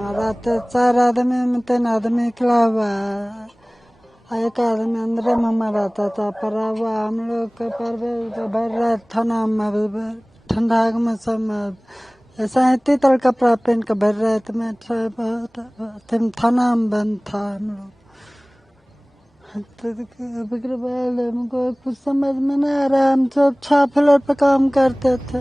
हमारा तो 4 आदमी में 3 आदमी निकला हुआ है, एक आदमी अंदर में मरा था पड़ा हुआ। हम लोग के पर भर रहे थाना में, ठंडा के मौसम में ऐसा ही तीतर कपड़ा पहन के भर रहे थे। मैं थाना में बंद था हम लोग। हमको कुछ समझ में नहीं आ रहा। हम सब 6 फ्लोर पे काम करते थे।